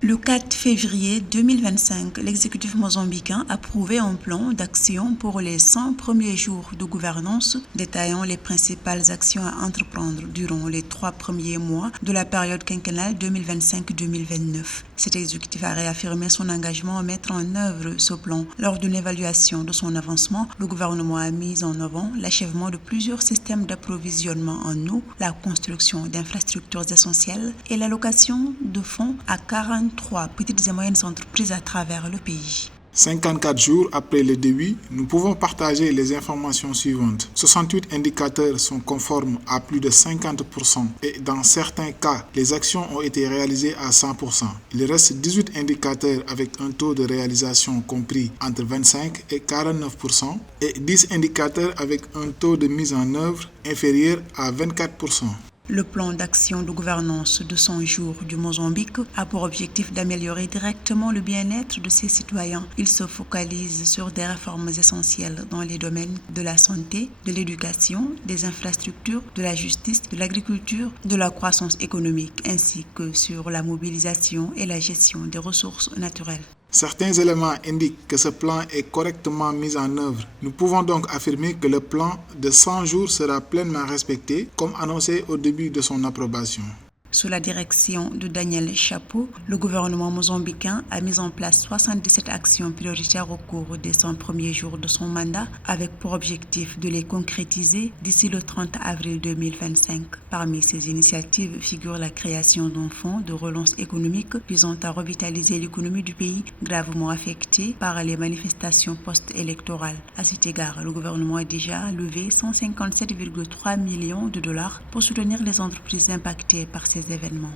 Le 4 février 2025, l'exécutif mozambicain a approuvé un plan d'action pour les 100 premiers jours de gouvernance, détaillant les principales actions à entreprendre durant les 3 premiers mois de la période quinquennale 2025-2029. Cet exécutif a réaffirmé son engagement à mettre en œuvre ce plan. Lors d'une évaluation de son avancement, le gouvernement a mis en avant l'achèvement de plusieurs systèmes d'approvisionnement en eau, la construction d'infrastructures essentielles et l'allocation de fonds à 43 petites et moyennes entreprises à travers le pays. 54 jours après le début, nous pouvons partager les informations suivantes. 68 indicateurs sont conformes à plus de 50% et dans certains cas, les actions ont été réalisées à 100%. Il reste 18 indicateurs avec un taux de réalisation compris entre 25 et 49% et 10 indicateurs avec un taux de mise en œuvre inférieur à 24%. Le plan d'action de gouvernance de 100 jours du Mozambique a pour objectif d'améliorer directement le bien-être de ses citoyens. Il se focalise sur des réformes essentielles dans les domaines de la santé, de l'éducation, des infrastructures, de la justice, de l'agriculture, de la croissance économique, ainsi que sur la mobilisation et la gestion des ressources naturelles. Certains éléments indiquent que ce plan est correctement mis en œuvre. Nous pouvons donc affirmer que le plan de 100 jours sera pleinement respecté, comme annoncé au début de son approbation. Sous la direction de Daniel Chapo, le gouvernement mozambicain a mis en place 77 actions prioritaires au cours des 100 premiers jours de son mandat, avec pour objectif de les concrétiser d'ici le 30 avril 2025. Parmi ces initiatives figure la création d'un fonds de relance économique visant à revitaliser l'économie du pays gravement affectée par les manifestations post-électorales. À cet égard, le gouvernement a déjà levé 157,3 millions de dollars pour soutenir les entreprises impactées par ces événements.